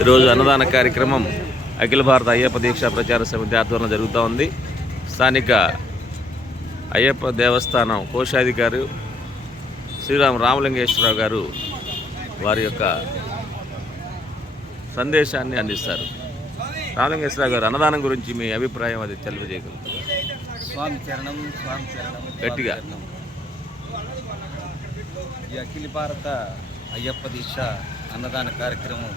ఈరోజు అన్నదాన కార్యక్రమం అఖిల భారత అయ్యప్ప దీక్షా ప్రచార సమితి ఆధ్వర్యంలో జరుగుతూ ఉంది. స్థానిక అయ్యప్ప దేవస్థానం కోశాధికారి రామలింగేశ్వరరావు గారు వారి యొక్క సందేశాన్ని అందిస్తారు. రామలింగేశ్వరరావు గారు, అన్నదానం గురించి మీ అభిప్రాయం అది తెలియజేయగలుగుతారు? స్వామి చరణం, స్వామి చరణం, గట్టిగా. ఈ అఖిల భారత అయ్యప్ప దీక్ష అన్నదాన కార్యక్రమం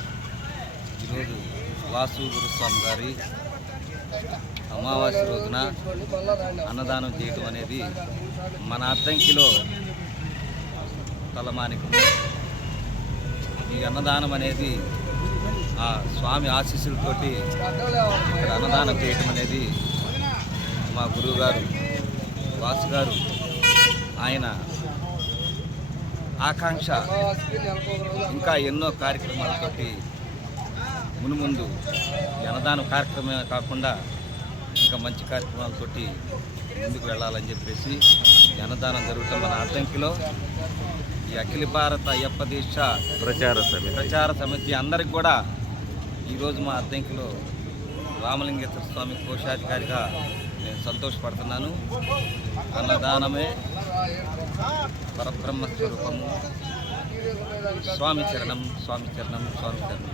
ఈరోజు వాసు గురుస్వామి గారి అమావాస్య రోజున అన్నదానం చేయటం అనేది మన అద్దంకిలో తలమానికము. ఈ అన్నదానం అనేది ఆ స్వామి ఆశీస్సులతోటి ఇక్కడ అన్నదానం చేయటం అనేది మా గురువు గారు వాసు గారు ఆయన ఆకాంక్ష ఇంకా ఎన్నో కార్యక్రమాలతోటి మునుముందు అన్నదానం కార్యక్రమమే కాకుండా ఇంకా మంచి కార్యక్రమాలతోటి ముందుకు వెళ్ళాలని చెప్పేసి అన్నదానం జరుగుతున్న మన అద్దంకిలో ఈ అఖిల భారత అయ్యప్ప దీక్ష ప్రచార సమితి అందరికి కూడా ఈరోజు మా అద్దంకిలో రామలింగేశ్వర స్వామి కోశాధికారిగా నేను సంతోషపడుతున్నాను. అన్నదానమే పరబ్రహ్మ స్వరూపము. స్వామి చరణం, స్వామి చరణం, స్వామి చరణం.